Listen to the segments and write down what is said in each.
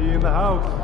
In the house.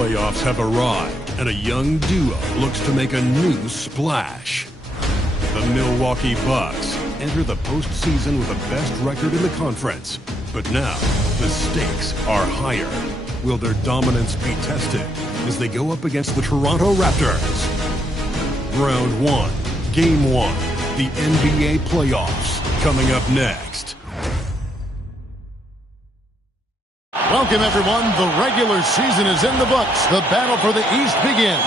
Playoffs have arrived, and a young duo looks to make a new splash. The Milwaukee Bucks enter the postseason with the best record in the conference. But now, the stakes are higher. Will their dominance be tested as they go up against the Toronto Raptors? Round 1, Game 1, the NBA playoffs, coming up next. Welcome, everyone. The regular season is in the books. The battle for the East begins.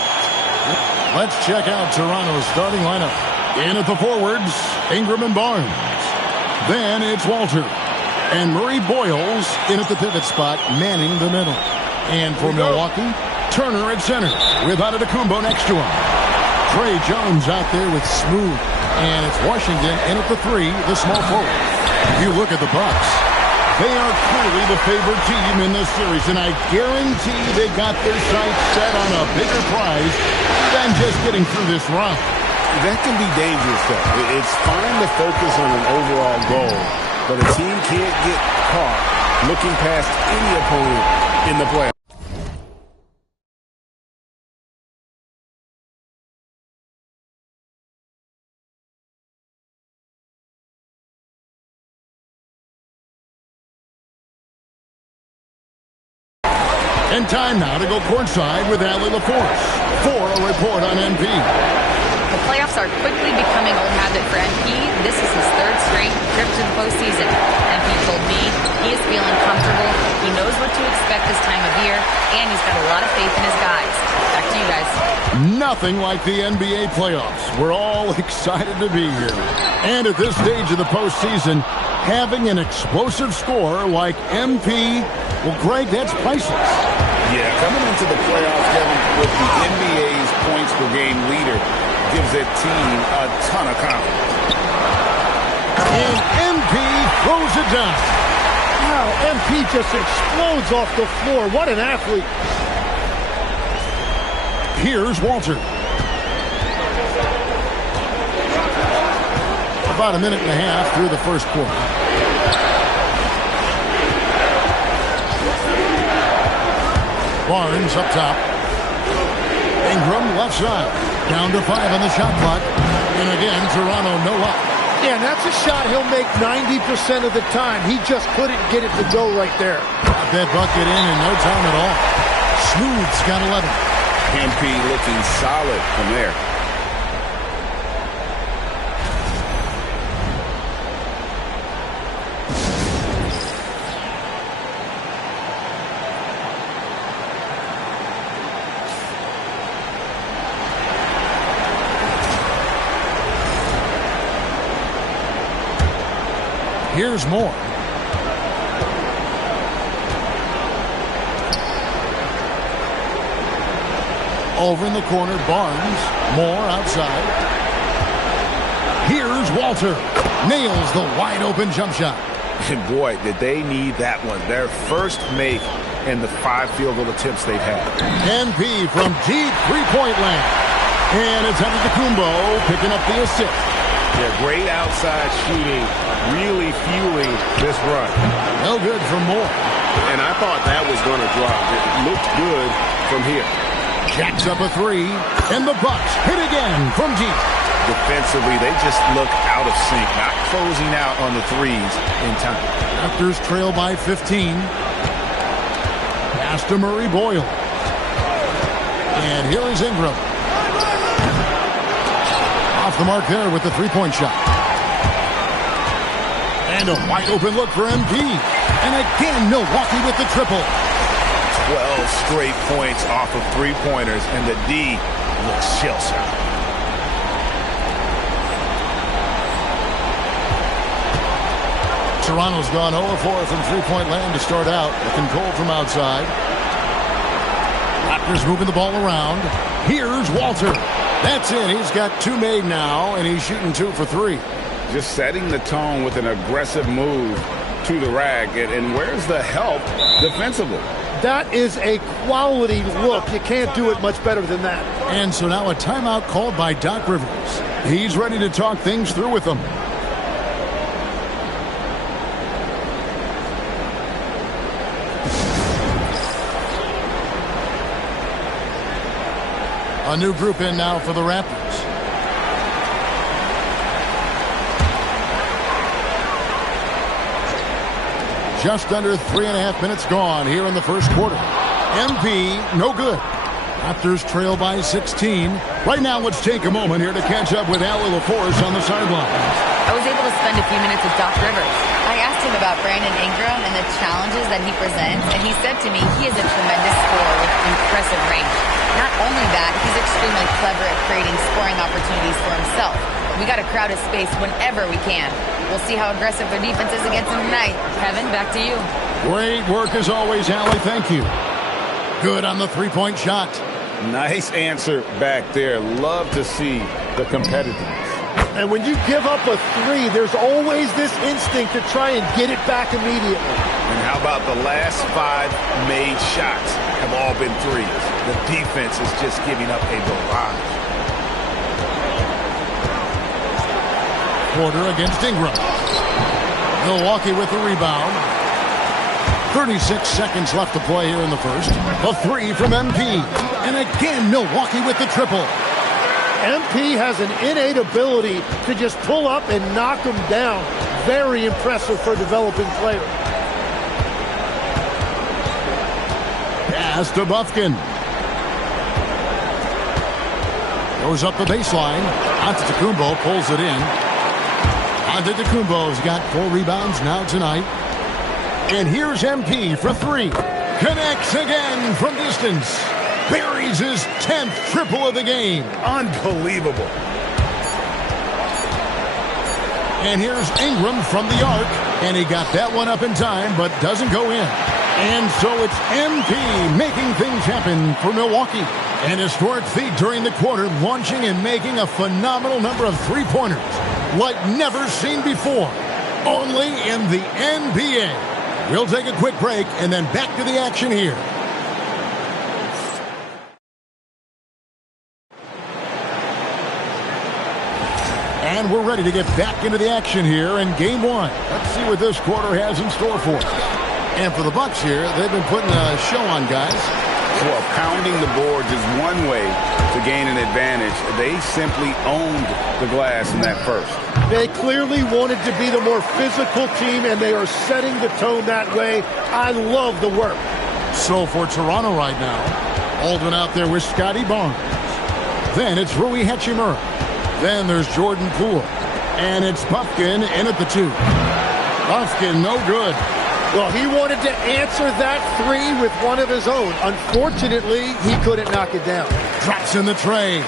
Let's check out Toronto's starting lineup. In at the forwards, Ingram and Barnes. Then it's Walter. And Murray Boyles in at the pivot spot, manning the middle. And for Milwaukee, Turner at center, with Antetokounmpo next to him. Trey Jones out there with Smooth. And it's Washington in at the 3, the small forward. If you look at the Bucks, they are clearly the favored team in this series, and I guarantee they got their sights set on a bigger prize than just getting through this run. That can be dangerous, though. It's fine to focus on an overall goal, but a team can't get caught looking past any opponent in the playoffs. And time now to go courtside with Allie LaForce for a report on MP. The playoffs are quickly becoming old habit for MP. This is his third straight trip to the postseason. MP told me he is feeling comfortable. He knows what to expect this time of year, and he's got a lot of faith in his guys. Back to you guys. Nothing like the NBA playoffs. We're all excited to be here. And at this stage of the postseason, having an explosive scorer like MP, well, Greg, that's priceless. Yeah, coming into the playoffs, Kevin, with the NBA's points per game leader gives that team a ton of confidence. And MP throws it down. Wow, MP just explodes off the floor. What an athlete. Here's Walter. About a minute and a half through the first quarter. Barnes up top. Ingram left side. Down to 5 on the shot clock. And again, Toronto no luck. Yeah, and that's a shot he'll make 90% of the time. He just couldn't get it to go right there. Got that bucket in no time at all. Smooth's got 11. MP looking solid from there. Here's Moore. Over in the corner, Barnes. Moore outside. Here's Walter. Nails the wide-open jump shot. And boy, did they need that one. Their first make in the 5 field goal attempts they've had. MP from deep three-point land. And it's Antetokounmpo picking up the assist. Yeah, great outside shooting, really fueling this run. No good for Moore. And I thought that was going to drop. It looked good from here. Jacks up a 3, and the Bucks hit again from deep. Defensively, they just look out of sync, not closing out on the threes in time. Raptors trail by 15. Pass to Murray Boyle. And here is Ingram. Off the mark there with the three-point shot. And a wide-open look for MP. And again, Milwaukee with the triple. 12 straight points off of three-pointers, and the D looks shell-shocked. Toronto's gone 0-4 from three-point land to start out. Looking cold from outside. Raptors moving the ball around. Here's Walter. That's it. He's got 2 made now, and he's shooting 2 for 3. Just setting the tone with an aggressive move to the rack. And where's the help defensively? That is a quality look. You can't do it much better than that. And so now a timeout called by Doc Rivers. He's ready to talk things through with them. A new group in now for the Raptors. Just under 3.5 minutes gone here in the first quarter. MP, no good. Raptors trail by 16. Right now, let's take a moment here to catch up with Allie LaForce on the sidelines. I was able to spend a few minutes with Doc Rivers. I asked him about Brandon Ingram and the challenges that he presents, and he said to me he is a tremendous scorer with impressive range. Not only that, he's extremely clever at creating scoring opportunities for himself. We got to crowd his space whenever we can. We'll see how aggressive their defense is against him tonight. Kevin, back to you. Great work as always, Allie. Thank you. Good on the three-point shot. Nice answer back there. Love to see the competitiveness. And when you give up a 3, there's always this instinct to try and get it back immediately. And how about the last 5 made shots have all been threes? The defense is just giving up a barrage. Porter against Ingram. Milwaukee with the rebound. 36 seconds left to play here in the first. A 3 from MP. And again, Milwaukee with the triple. MP has an innate ability to just pull up and knock them down. Very impressive for a developing player. Pass to Buffkin. Goes up the baseline. Antetokounmpo pulls it in. Antetokounmpo's got 4 rebounds now tonight. And here's MP for 3. Connects again from distance. Buries his 10th triple of the game. Unbelievable. And here's Ingram from the arc. And he got that one up in time, but doesn't go in. And so it's MP making things happen for Milwaukee. An historic feat during the quarter, launching and making a phenomenal number of three-pointers like never seen before. Only in the NBA. We'll take a quick break and then back to the action here. And we're ready to get back into the action here in Game 1. Let's see what this quarter has in store for us. And for the Bucks here, they've been putting a show on, guys. Well, pounding the boards is one way to gain an advantage. They simply owned the glass in that first. They clearly wanted to be the more physical team, and they are setting the tone that way. I love the work. So for Toronto right now, Baldwin out there with Scotty Barnes. Then it's Rui Hachimura. Then there's Jordan Poole. And it's Buffkin in at the 2. Buffkin, no good. Well, he wanted to answer that 3 with one of his own. Unfortunately, he couldn't knock it down. Drops in the tray.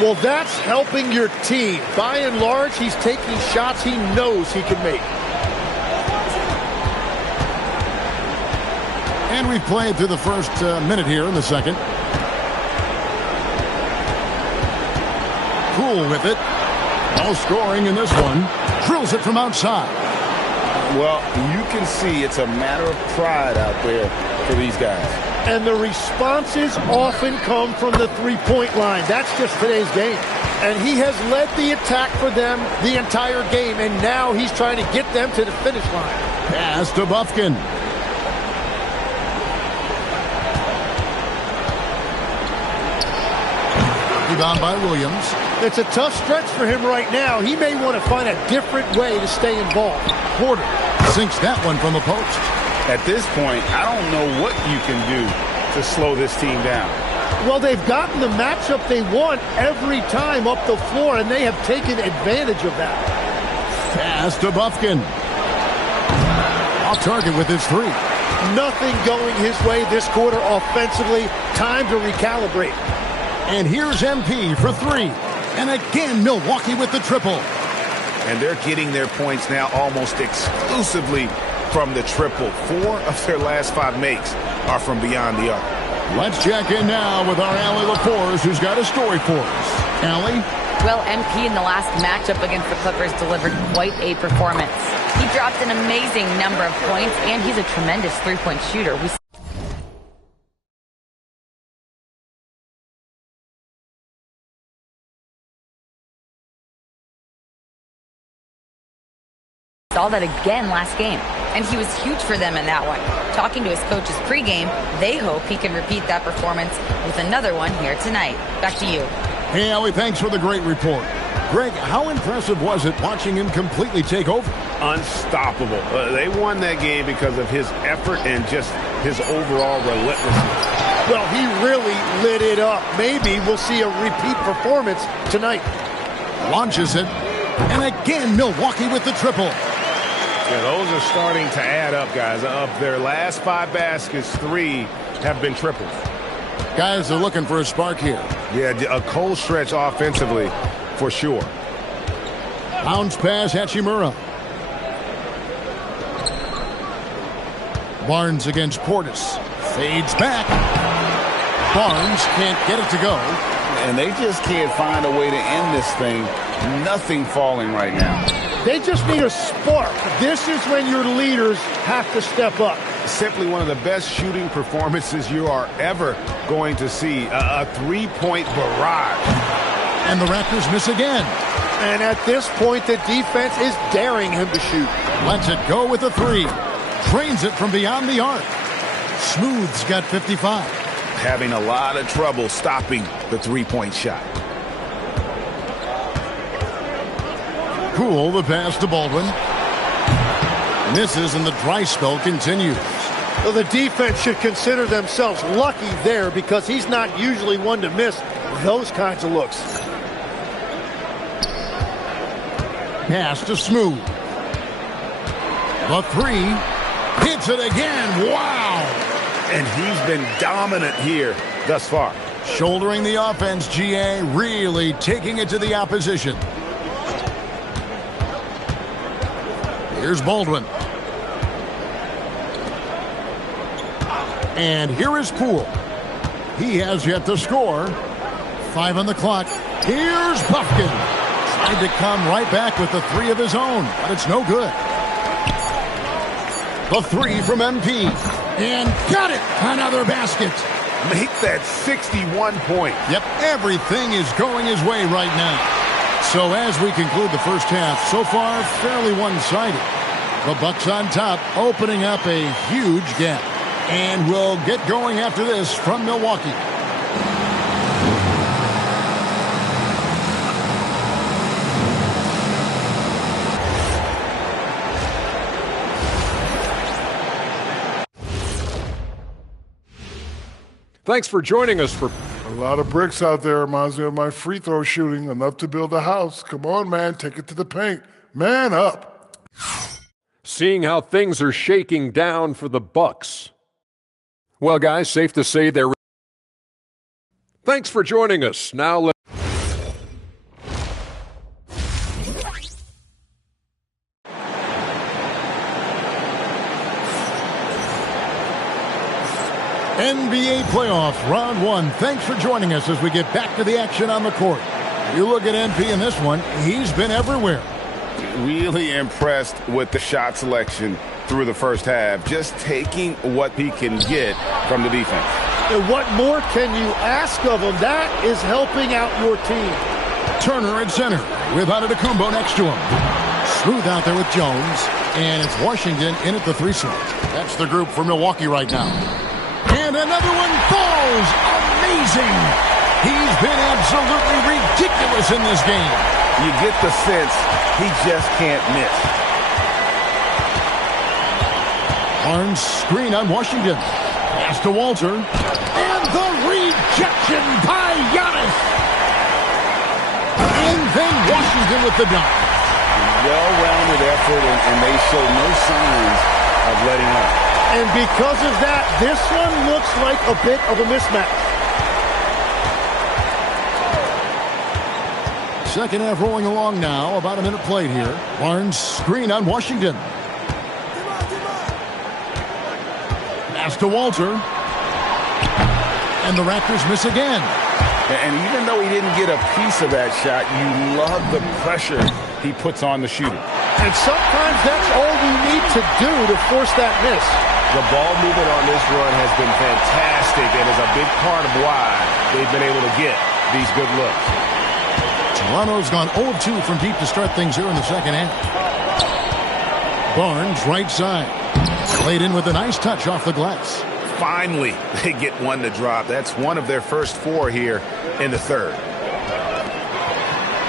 Well, that's helping your team. By and large, he's taking shots he knows he can make. And we've played through the first minute here in the second. Poole with it. No scoring in this one. Drills it from outside. Well, you can see it's a matter of pride out there for these guys. And the responses often come from the three-point line. That's just today's game. And he has led the attack for them the entire game, and now he's trying to get them to the finish line. Pass to Buffkin. Rebound by Williams. It's a tough stretch for him right now. He may want to find a different way to stay involved. Porter sinks that one from the post. At this point, I don't know what you can do to slow this team down. Well, they've gotten the matchup they want every time up the floor, and they have taken advantage of that. Pass to Buffkin. Off target with his 3. Nothing going his way this quarter offensively. Time to recalibrate. And here's MP for 3. And again, Milwaukee with the triple. And they're getting their points now almost exclusively from the triple. 4 of their last 5 makes are from beyond the arc. Let's check in now with our Allie LaForce, who's got a story for us. Allie? Well, MP in the last matchup against the Clippers delivered quite a performance. He dropped an amazing number of points, and he's a tremendous three-point shooter. We saw that again last game, and he was huge for them in that one. Talking to his coaches pregame, they hope he can repeat that performance with another one here tonight. Back to you. Hey, Allie, thanks for the great report. Greg, how impressive was it watching him completely take over? Unstoppable. They won that game because of his effort and just his overall relentlessness. Well, he really lit it up. Maybe we'll see a repeat performance tonight. Launches it. And again, Milwaukee with the triple. Yeah, those are starting to add up, guys. Of their last 5 baskets, 3 have been triples. Guys are looking for a spark here. Yeah, a cold stretch offensively for sure. Bounce pass, Hachimura. Barnes against Portis. Fades back. Barnes can't get it to go. And they just can't find a way to end this thing. Nothing falling right now. They just need a spark. This is when your leaders have to step up. Simply one of the best shooting performances you are ever going to see. A three-point barrage. And the Raptors miss again. And at this point, the defense is daring him to shoot. Lets it go with a 3. Drains it from beyond the arc. Smooth's got 55. Having a lot of trouble stopping the three-point shot. Poole, the pass to Baldwin. Misses, and the dry spell continues. Well, the defense should consider themselves lucky there because he's not usually one to miss those kinds of looks. Pass to Smooth. The three. Hits it again. Wow. And he's been dominant here thus far. Shouldering the offense, GA, really taking it to the opposition. Here's Baldwin. And here is Poole. He has yet to score. 5 on the clock. Here's Buffkin. Tried to come right back with the three of his own, but it's no good. The three from MP. And got it. Another basket. Make that 61 point. Yep, everything is going his way right now. So as we conclude the first half, so far fairly one-sided. The Bucks on top, opening up a huge gap. And we'll get going after this from Milwaukee. Thanks for joining us for... A lot of bricks out there. Reminds me of my free throw shooting. Enough to build a house. Come on, man. Take it to the paint. Man up. seeing how things are shaking down for the Bucks. Well, guys, safe to say they're... Thanks for joining us. Now let's... NBA playoffs, round one. Thanks for joining us as we get back to the action on the court. You look at MP in this one, he's been everywhere. Really impressed with the shot selection through the first half, just taking what he can get from the defense. And what more can you ask of him? That is helping out your team. Turner at center with Antetokounmpo next to him. Smooth out there with Jones, and it's Washington in at the 3 slot. That's the group for Milwaukee right now. And another one falls. Amazing. He's been absolutely ridiculous in this game. You get the sense he just can't miss. Barnes screen on Washington. Pass to Walter. And the rejection by Giannis. And then Washington with the dunk. Well-rounded effort, and they show no signs of letting up. And because of that, this one looks like a bit of a mismatch. Second half rolling along now. About a minute played here. Barnes screen on Washington. Pass to Walter. And the Raptors miss again. And even though he didn't get a piece of that shot, you love the pressure he puts on the shooter. And sometimes that's all you need to do to force that miss. The ball movement on this run has been fantastic and is a big part of why they've been able to get these good looks. Toronto's gone 0-2 from deep to start things here in the second half. Barnes, right side. Played in with a nice touch off the glass. Finally, they get one to drop. That's one of their first 4 here in the third.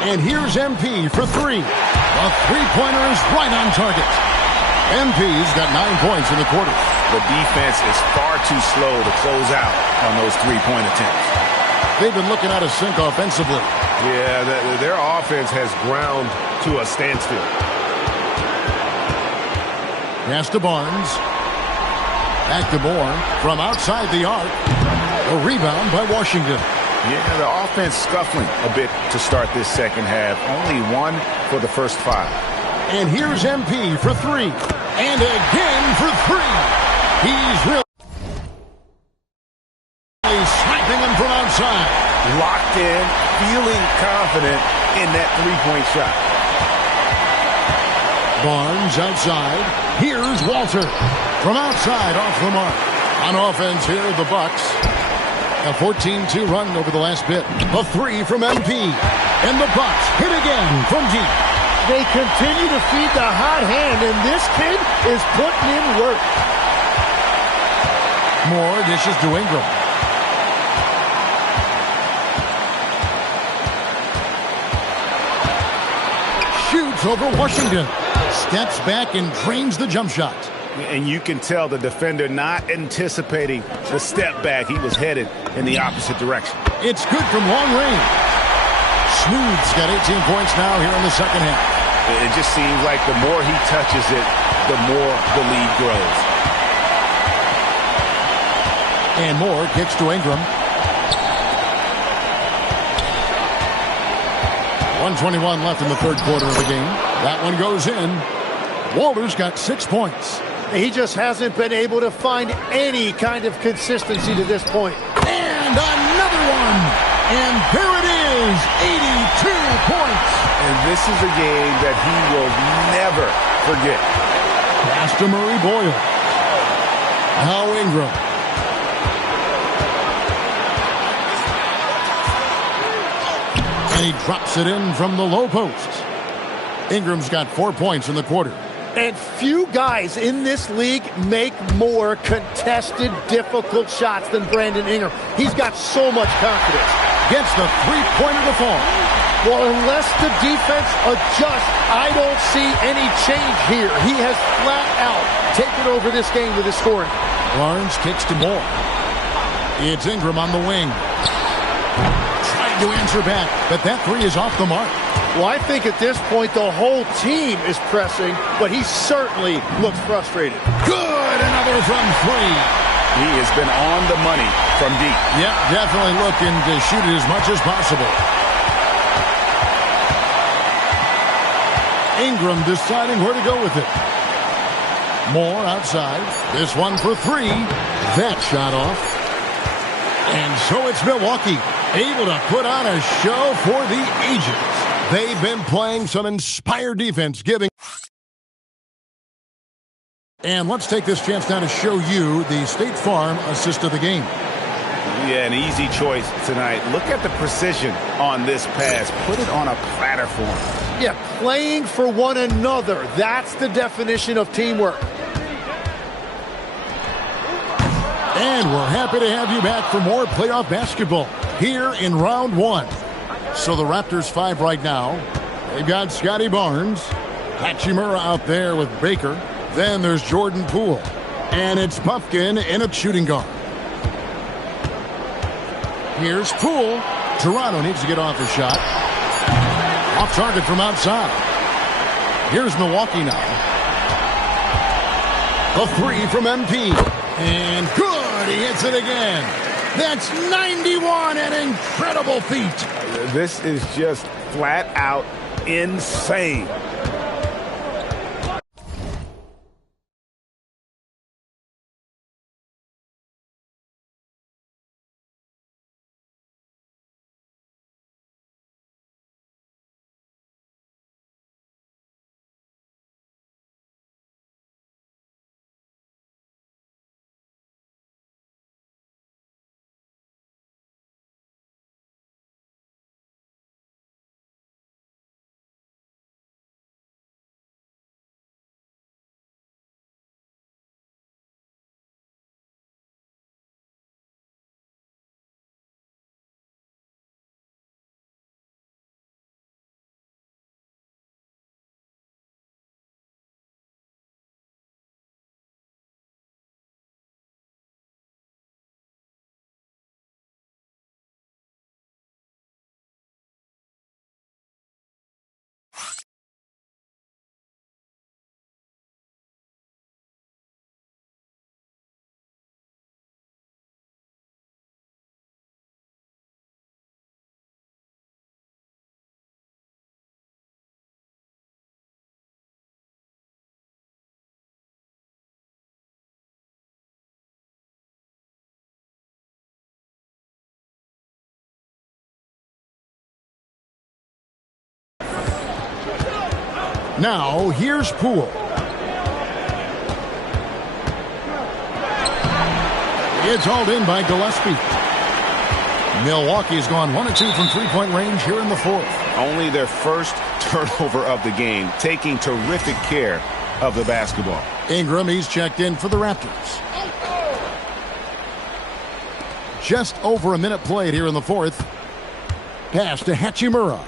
And here's MP for 3. The three-pointer is right on target. MP's got 9 points in the quarter. The defense is far too slow to close out on those three-point attempts. They've been looking out of sync offensively. Yeah, their offense has ground to a standstill. Pass to Barnes. Back to Moore from outside the arc. A rebound by Washington. Yeah, the offense scuffling a bit to start this second half. Only 1 for the first 5. And here's MP for 3. And again for 3. He's really sniping him from outside. Locked in, feeling confident in that three-point shot. Barnes outside. Here's Walter. From outside, off the mark. On offense here, the Bucks. A 14-2 run over the last bit. A 3 from MP. And the Bucks hit again from deep. They continue to feed the hot hand, and this kid is putting in work. More dishes to Ingram. Shoots over Washington. Steps back and drains the jump shot. And you can tell the defender not anticipating the step back. He was headed in the opposite direction. It's good from long range. Smooth's got 18 points now here in the second half. It just seems like the more he touches it, the more the lead grows. And Moore kicks to Ingram. 1:21 left in the third quarter of the game. That one goes in. Walter's got 6 points. He just hasn't been able to find any kind of consistency to this point. And another one. And there it is, 82 points. And this is a game that he will never forget. Pass to Murray Boyle. Now Ingram. And he drops it in from the low post. Ingram's got 4 points in the quarter. And few guys in this league make more contested, difficult shots than Brandon Ingram. He's got so much confidence. Gets the three-pointer to fall. Well, unless the defense adjusts, I don't see any change here. He has flat out taken over this game with his scoring. Barnes kicks to Moore. It's Ingram on the wing. Trying to answer back, but that three is off the mark. Well, I think at this point the whole team is pressing, but he certainly looks frustrated. Good, another from three. He has been on the money from deep. Yep, definitely looking to shoot it as much as possible. Ingram deciding where to go with it. Moore outside. This one for three. That shot off. And so it's Milwaukee, able to put on a show for the ages. They've been playing some inspired defense, giving. And let's take this chance now to show you the State Farm assist of the game. Yeah, an easy choice tonight. Look at the precision on this pass. Put it on a platter for him. Yeah, playing for one another. That's the definition of teamwork. And we're happy to have you back for more playoff basketball here in round one. So the Raptors 5 right now. They've got Scotty Barnes, Hachimura out there with Baker. Then there's Jordan Poole. And it's Puffkin in a shooting guard. Here's Poole. Toronto needs to get off a shot. Off target from outside. Here's Milwaukee now. The three from MP. And good. He hits it again. That's 91, an incredible feat. This is just flat out insane. Now, here's Poole. It's hauled in by Gillespie. Milwaukee's gone 1 of 2 from three-point range here in the fourth. Only their first turnover of the game, taking terrific care of the basketball. Ingram, he's checked in for the Raptors. Just over a minute played here in the fourth. Pass to Hachimura.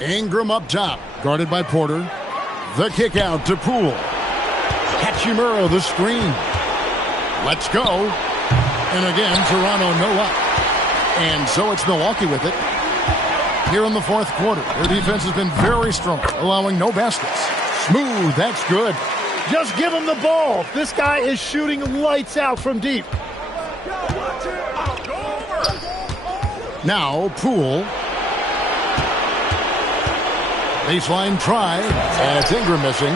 Ingram up top, guarded by Porter. The kick out to Poole. Hachimura the screen. Let's go. And again, Toronto no up. And so it's Milwaukee with it. Here in the fourth quarter, their defense has been very strong, allowing no baskets. Smooth, that's good. Just give him the ball. This guy is shooting lights out from deep. Now, Poole. Baseline try, and it's Ingram missing.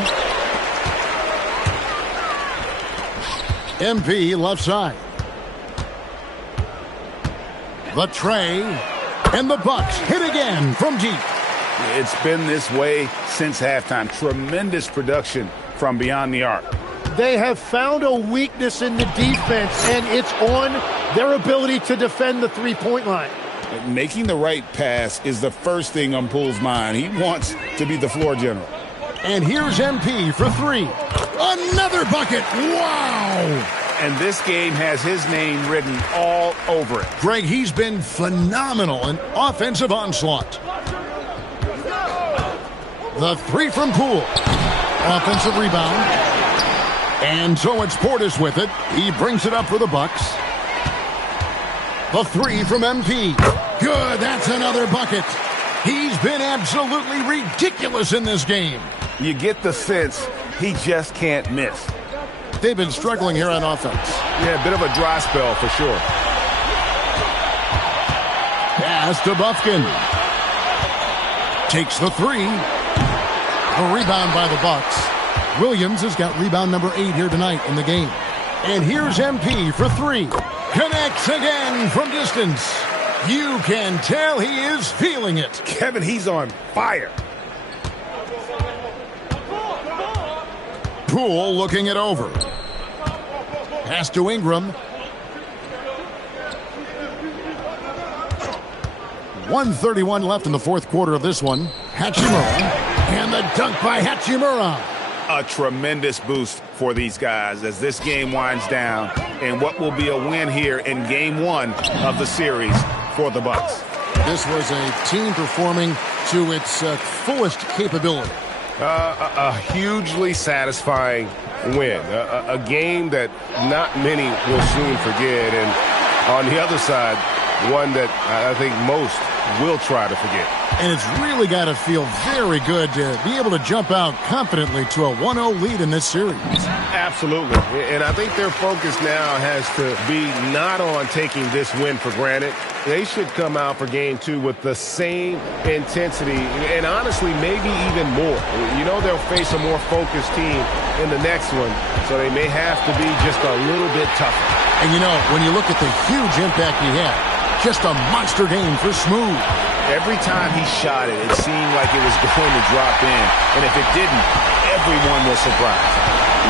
MP left side. The tray, and the Bucks hit again from deep. It's been this way since halftime. Tremendous production from beyond the arc. They have found a weakness in the defense, and it's on their ability to defend the three-point line. Making the right pass is the first thing on Poole's mind. He wants to be the floor general. And here's MP for three. Another bucket. Wow. And this game has his name written all over it. Greg, he's been phenomenal in offensive onslaught. The three from Poole. Offensive rebound. And so it's Portis with it. He brings it up for the Bucks. The three from MP. Good, that's another bucket. He's been absolutely ridiculous in this game. You get the sense he just can't miss. They've been struggling here on offense. Yeah, a bit of a dry spell for sure. Pass to Bufkin. Takes the three. A rebound by the Bucks. Williams has got rebound number 8 here tonight in the game. And here's MP for three. Connects again from distance. You can tell he is feeling it. Kevin, he's on fire. Poole looking it over. Pass to Ingram. 1:31 left in the fourth quarter of this one. Hachimura. And the dunk by Hachimura. A tremendous boost for these guys as this game winds down and what will be a win here in game 1 of the series for the Bucks. This was a team performing to its fullest capability. A hugely satisfying win. A game that not many will soon forget. And on the other side, one that I think most will try to forget. And it's really got to feel very good to be able to jump out confidently to a 1-0 lead in this series. Absolutely. And I think their focus now has to be not on taking this win for granted. They should come out for game 2 with the same intensity and honestly maybe even more. You know they'll face a more focused team in the next one, so they may have to be just a little bit tougher. And you know, when you look at the huge impact he had, just a monster game for Smooth. Every time he shot it, it seemed like it was going to drop in. And if it didn't, everyone was surprised.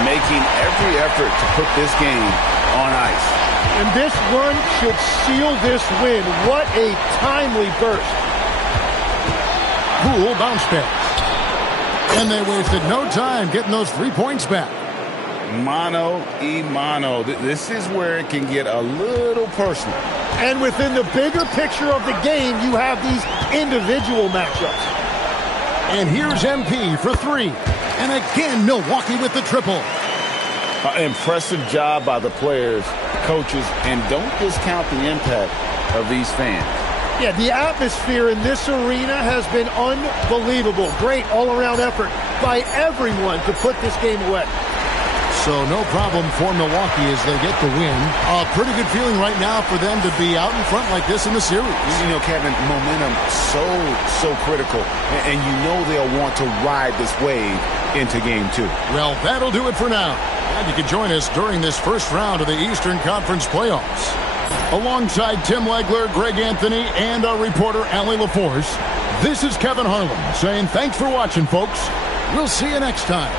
Making every effort to put this game on ice. And this run should seal this win. What a timely burst. Poole bounce pass. And they wasted no time getting those 3 points back. Mano y mano. This is where it can get a little personal. And within the bigger picture of the game, you have these individual matchups. And here's MP for three. And again, Milwaukee with the triple. Impressive job by the players, coaches, and don't discount the impact of these fans. Yeah, the atmosphere in this arena has been unbelievable. Great all-around effort by everyone to put this game away. So no problem for Milwaukee as they get the win. A pretty good feeling right now for them to be out in front like this in the series. You know, Kevin, momentum so critical. And you know they'll want to ride this wave into game 2. Well, that'll do it for now. And you can join us during this first round of the Eastern Conference playoffs. Alongside Tim Legler, Greg Anthony, and our reporter, Allie LaForce, this is Kevin Harlan saying thanks for watching, folks. We'll see you next time.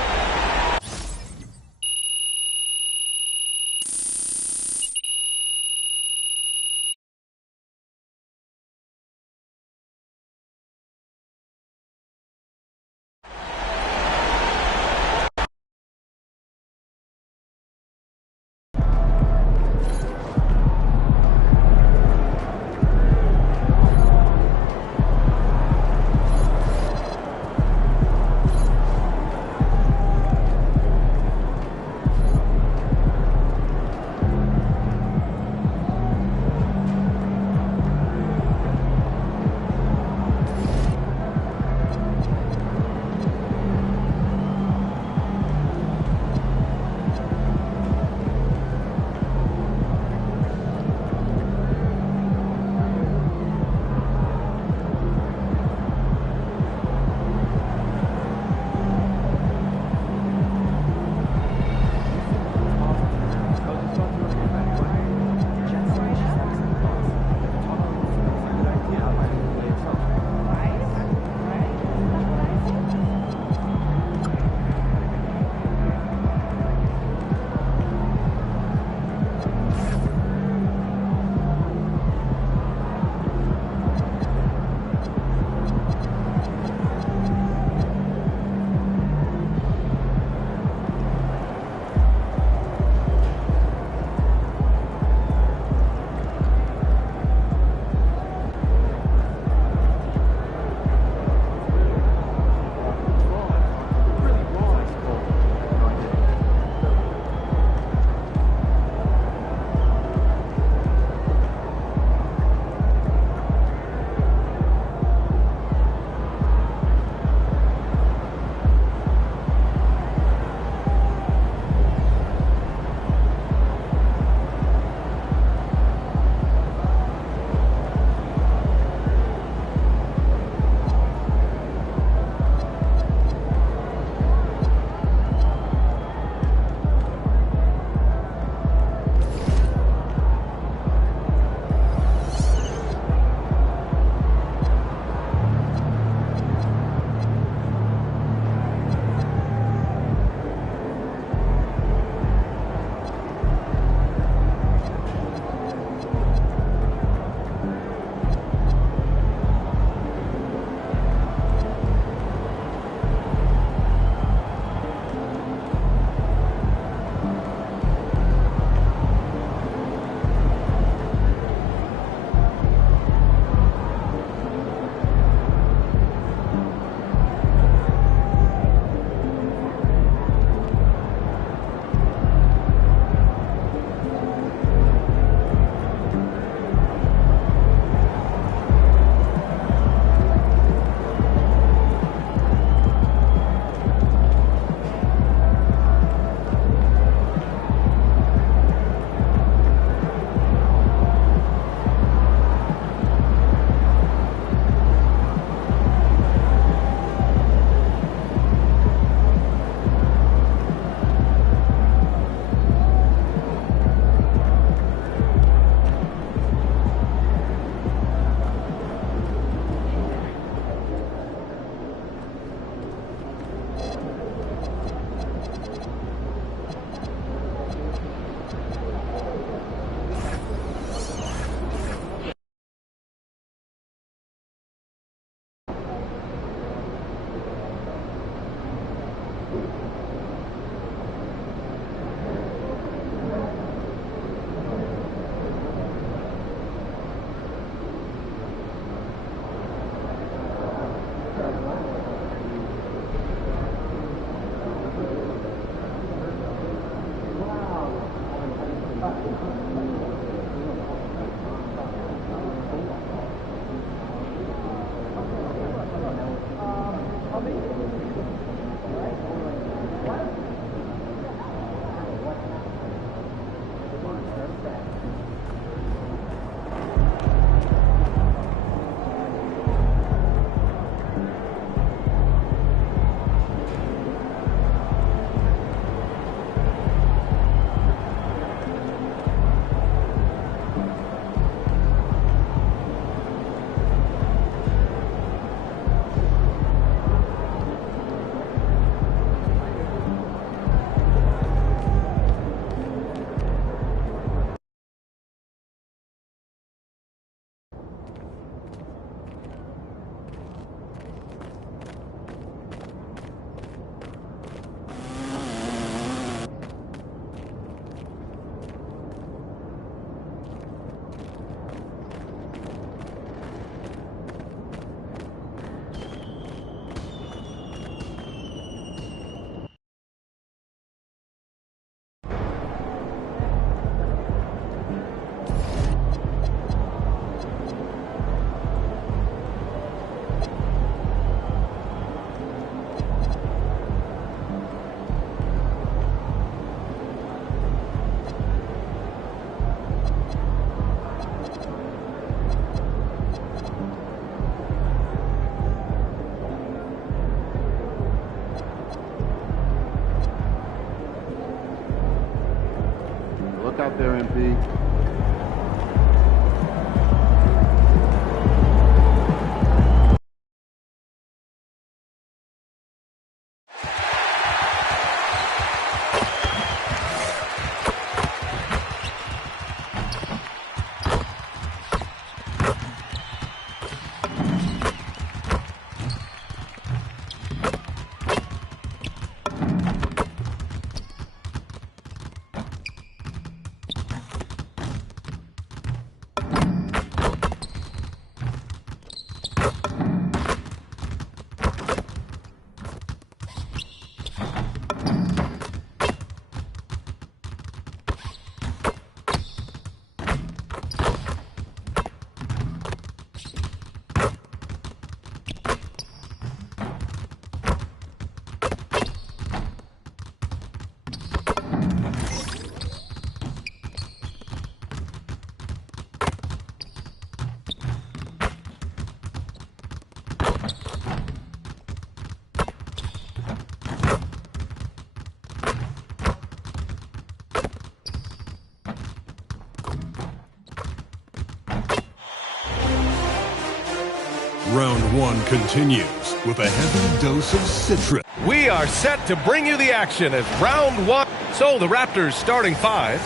Round one continues with a heavy dose of citrus. We are set to bring you the action as round one. So the Raptors starting five.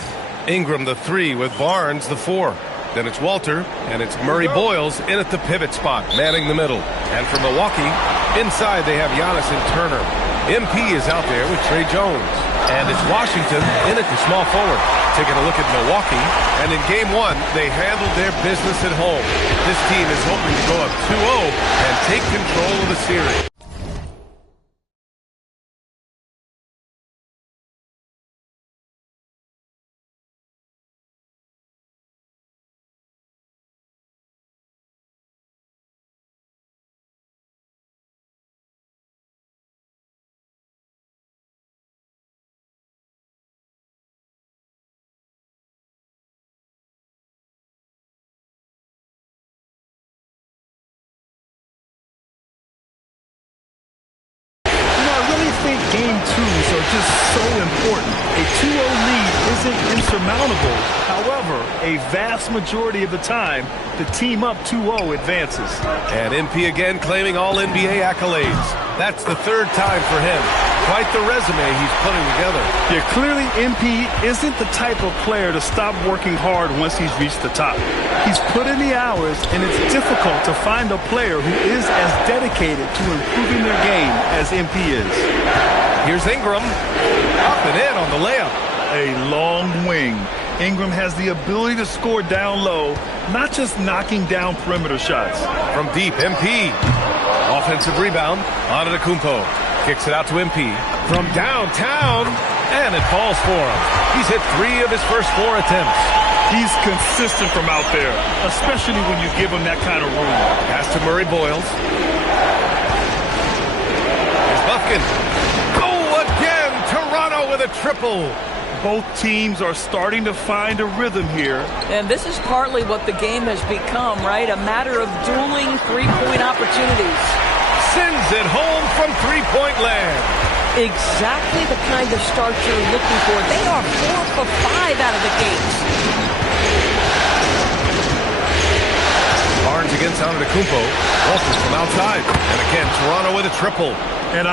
Ingram the 3 with Barnes the 4. Then it's Walter, and it's Murray Boyles in at the pivot spot, manning the middle. And for Milwaukee, inside they have Giannis and Turner. MP is out there with Trey Jones. And it's Washington in at the small forward. Taking a look at Milwaukee, and in game one, they handled their business at home. This team is hoping to go up 2-0 and take control of the series. I think game twos are just so important. A 2-0 lead isn't insurmountable. However, a vast majority of the time, the team up 2-0 advances. And MP again claiming all NBA accolades. That's the third time for him. Quite the resume he's putting together. Yeah, clearly MP isn't the type of player to stop working hard once he's reached the top. He's put in the hours, and it's difficult to find a player who is as dedicated to improving their game as MP is. Here's Ingram, up and in on the layup. A long wing. Ingram has the ability to score down low, not just knocking down perimeter shots. From deep, MP. Offensive rebound, Antetokounmpo. Kicks it out to MP. From downtown, and it falls for him. He's hit 3 of his first 4 attempts. He's consistent from out there, especially when you give him that kind of room. Pass to Murray Boyles. Here's Buffkin. Go again! Toronto with a triple. Both teams are starting to find a rhythm here. And this is partly what the game has become, right? A matter of dueling three-point opportunities. Sends it home from three-point land. Exactly the kind of start you're looking for. They are 4 for 5 out of the gates. Barnes against Antetokounmpo. Walters from outside. And again, Toronto with a triple. And